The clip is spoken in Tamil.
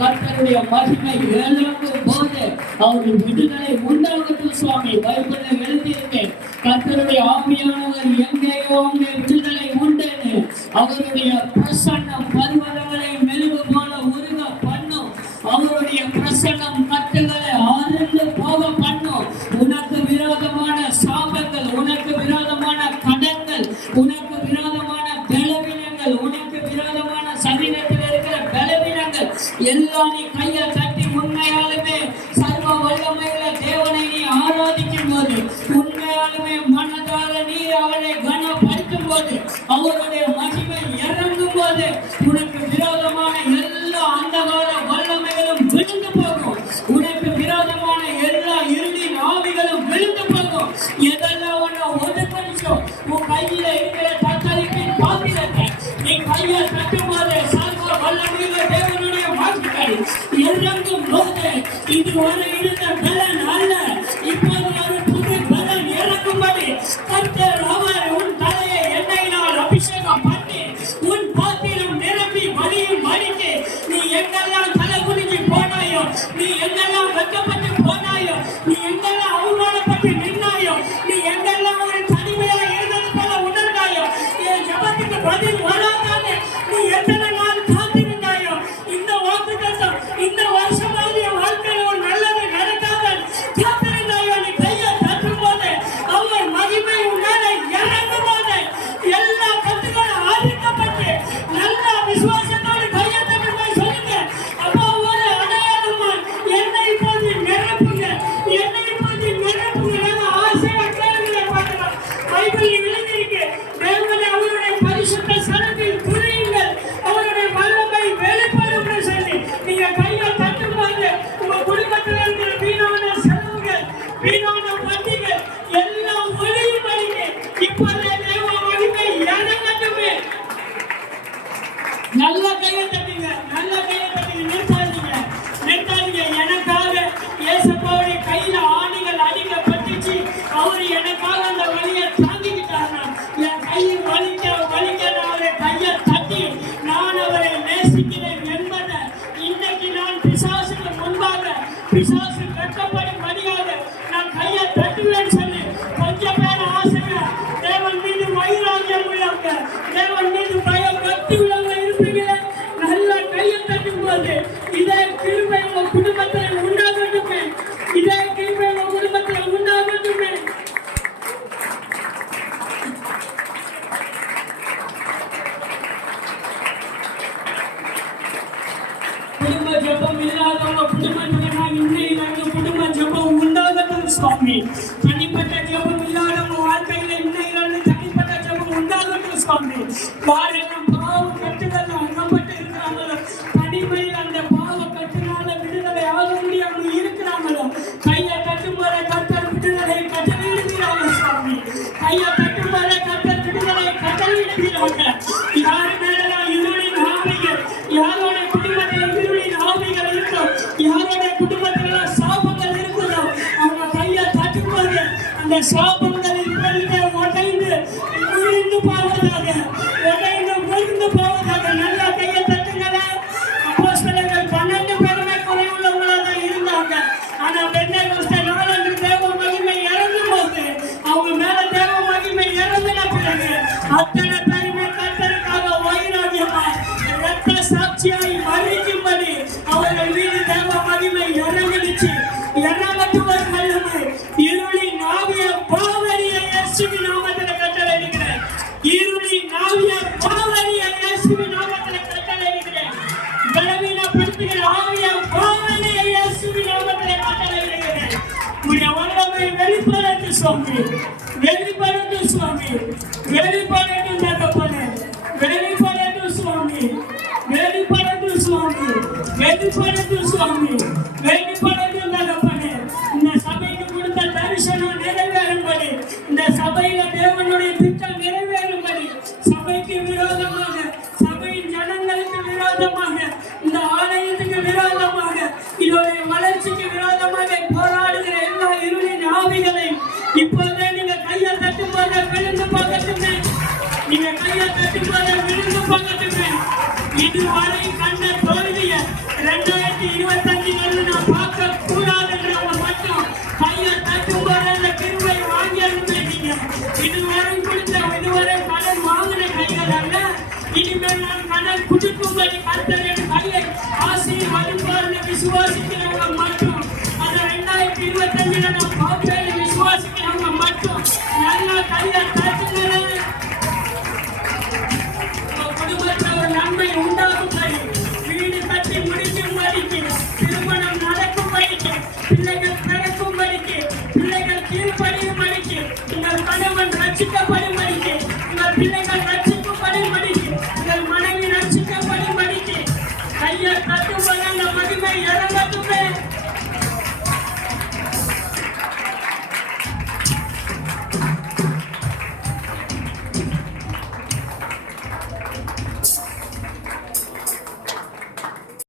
கர்த்தருடைய மகிமை இறங்கும் போது அவர்கள் விடுதலை உண்டாகட்டும் சுவாமி. பைபிளில் எழுதியிருக்கேன், கர்த்தருடைய ஆவியானவர் எங்கேயோ அங்கே விடுதலை உண்டுன்னு. அவருடைய பிரசன்னம் பர்வதங்களை மெழுகு போல உருக பண்ணும். அவருடைய பிரசன்னம் கட்டுகளை ஆழ்ந்து போக பண்ணும். உனக்கு விரோதமான சாபங்கள், உனக்கு விரோதமான கடன்கள், உனக்கு விரோதமான பலவீனங்கள், உனக்கு விரோதமான சரீரத்தில் இருக்கிற பலவீனங்கள் எல்லாம் நீ கையை தட்டி உண்மையாலுமே சர்வ வல்லமையுள்ள தேவனை நீ ஆராதிக்கும் போது, உண்மையாலுமே மனதார நீ அவரை கனப்படுத்தும் போது, அவருடைய மகிமை இறங்கும் போது உனக்கு விரோதமான எல்லா அந்தகார வல்லமைகளும் விழுந்து போகும். உனக்கு விரோதமான எல்லா இருளின் ஆவிகளும் விழுந்து போகும். எதெல்லாம் உன்னை ஒதுக்கணிச்சோ உன் கையில இருக்கிற தத்தளிப்பின் பாத்திரத்தை நீ கையை தட்டும் போது சர்வ வல்லமையுள்ள தேவனுடைய வாக்குகள் இறங்கும் போது இதுவரை இருந்த பலன் அல்ல, இப்போது ஒரு புது பலன் இறங்கும்படி கர்த்தர் அவர் உன் தலையை எண்ணெயினால் அபிஷேகம் பண்ணி உன் பாத்திரம் நிரப்பி வழியும் வழிக்கு நீ எங்கெல்லாம் தலை குனிஞ்சு போனாயோ, நீ எங்கெல்லாம் வெட்கப்பட்டு போனாயோ, நீ எங்கெல்லாம் அவமானப்பட்டு நின்னாயோ, நீ எங்கெல்லாம் ஒரு தனிமையா இருந்தது போல உணர்ந்தாயோ, என் ஜபத்துக்கு பதில் வராதானே நீ எத்தனை நாள் காத்திருந்தாயோ, இந்த வாக்குத்தத்தம் இந்த வருஷமாவது என் வாழ்க்கையில் ஒரு நல்லது நடக்காத காத்திருந்தாயோ, நீ கையை தட்டும் போது அவர் மகிமை உன்னால இறங்கும் போது எல்லா கட்டுகளும் ஆதிக்கப்பட்டு நல்ல விசுவாசத்தோடு கையை தட்டும் போது சொல்லுங்க, அப்பா ஒரு அடையாளமா என்னை இப்போது நிரப்புங்க, என்னை இப்போது நிரப்புங்க. ஆசையா கேளுங்க பார்க்கலாம். பைபிளில் எழுதியிருக்கு, தேவனை அவருடைய பரிசுத்த ஸ்தலத்தில் துதியுங்கள், அவருடைய வல்லமை வெளிப்படும் சொல்லி நீங்க கையை தட்டும் போது உங்க குடும்பத்தில் இருக்கிற வீணான செலவுகள், வீணான வட்டிகள் எல்லாம் ஒளியும் வழிங்க. இப்போதே தேவ மகிமை இறங்கட்டுமே. நல்ல கையை தட்டுங்க, நல்ல கையை தட்டுங்க. நிறுத்தாதீங்க, நிறுத்தாதீங்க. எனக்காக இயேசுவோட கையில ஆணிகள் அடிக்கப்பட்டுச்சு, அவர் எனக்காக அந்த வழியை தாங்கிக்கிட்டாங்க. என் கையை வலிக்க வலிக்க அவரை கையை தட்டி நான் அவரை நேசிக்கிறேன் என்பதை இன்னைக்கு நான் பிசாசுக்கு முன்பாக பிசாசு கட்டப்படும் வழியாக நான் கையை தட்டுவேன் சொல்லி கொஞ்சம் பேர் ஆசையா தேவன் மீது வைராகியம் உள்ளவங்க, தேவன் மீது பயம் பக்தி உள்ளவங்க இருப்பீங்களே, நல்ல கையை தட்டும் போது இதே கிருபை உங்க குடும்பத்தில் உண்டாகட்டுமே, இதே கிருபை உங்க குடும்பத்தில் உண்டாகட்டுமே. குடும்ப ஜெபம் இல்லாதவங்க குடும்பத்தில் நான் இன்னைக்கு குடும்ப ஜெபம் உண்டாகட்டும் சுவாமி. தனிப்பட்ட ஜெபம் இல்லாதவங்க வாழ்க்கையில இன்னைக்கு தனிப்பட்ட ஜெபம் உண்டாகட்டும் சுவாமி. யாரெல்லாம் பாவ கட்டுகள் அகப்பட்டு இருக்கிறாங்களோ, தனிமையில் அந்த பாவ கட்டுனால விடுதலை ஆக முடியாமல் இருக்கிறாங்களோ, கையை தட்டும் போது கர்த்தர் விடுதலை கட்டளையிடுகிறார்கள் சுவாமி. கையை தட்டும் போது கர்த்தர் விடுதலை கட்டளையிடுகிறாங்க. யாரு மேலாம் இருளின் ஆவிகள், யாரோட குடும்பத்தில் இருளின் ஆவிகள் இருக்கோ, யாரோட குடும்பத்தில் சாபங்கள் இருக்குதோ, அவங்க கையை தட்டும் போது அந்த சாபங்களில் உடைந்து முறிந்து போவதாக, உடைந்து முறிந்து போவதாக. நல்ல கையை தட்டுங்களா. அப்போஸ்தலர்கள் 12 பேருமே குறைவுள்ளவங்களாக தான் இருந்தாங்க. ஆனா பெந்தேகோஸ்தே நாளன்று தேவ மகிமை இறங்கும் போது அவங்க மேல தேவ மகிமை இறங்கின பிறகு அத்தனை பேருமே கர்த்தருக்காக வைராகியமாய் இரத்த சாட்சியாய் மறிக்கும்படி அவர்கள் மீது தேவ மகிமை இறங்கிடுச்சு. இறங்கட்டும் ஒரு வல்லமை. இருளின் ஆவிய பாவரியை இயேசுவின் நாமத்தில் கட்டளையிடுகிறேன். இருளின் ஆவிய பாவரியை இயேசுவின் நாமத்தில் கட்டளையிடுகிறேன். பலவீனப்படுத்துகிற ஆவிய பாவரியை இயேசுவின் நாமத்தில் கட்டளையிடுகிறேன். உடைய வல்லமை வெளிப்படட்டும் சுவாமி, வெளிப்படட்டும் சுவாமி, வெளிப்படட்டும் தகப்பனே, வெளிப்படட்டும் சுவாமி, வெளிப்படட்டும் சுவாமி, வெளிப்படட்டும் சுவாமி, வெளிப்படட்டும் தகப்பனே. இந்த சபைக்கு கொடுத்த தரிசனம் நிறைவேறும்படி, இந்த சபையில தேவனுடைய திட்டம் நிறைவேறும்படி, சபைக்கு விரோதமாக, சபையின் ஜனங்களுக்கு விரோதமாக, இந்த ஆலயத்துக்கு விரோதமாக, இதோடைய வளர்ச்சிக்கு விரோதமாக போராடுகிற எல்லா இருளின் ஆவிகளையும் இப்போதே நீங்க கையை தட்டும் போது விழுந்து போகட்டுமே, நீங்க கையை தட்டும் போது விழுந்து போகட்டுமே. இதுவரை கண்ட தோல்வியை 2000 விசுவாசிக்கிறவங்க மட்டும் அந்த 2025 நான் பார்ப்பேன்னு விசுவாசிக்கிறவங்க மட்டும் நல்ல கையை தட்டுங்களேன். குடும்பத்தில் ஒரு நன்மை உண்டாகும்படி, வீடு கட்டி முடிக்கும்படிக்கு, திருமணம் நடக்கும்படிக்கு, பிள்ளைகள் பிறக்கும்படிக்கு, பிள்ளைகள் கீழ்ப்படியும்படிக்கு, உங்கள் கணவன் ரட்சிக்கப்படும்படிக்கு, உங்கள் பிள்ளைகள் ரட்சிக்கப்படும்படிக்கு, உங்கள் மனைவி ரட்சிக்கப்படும்படிக்கு கையை தட்டும்போது அந்த மகிமை இறங்கட்டும்.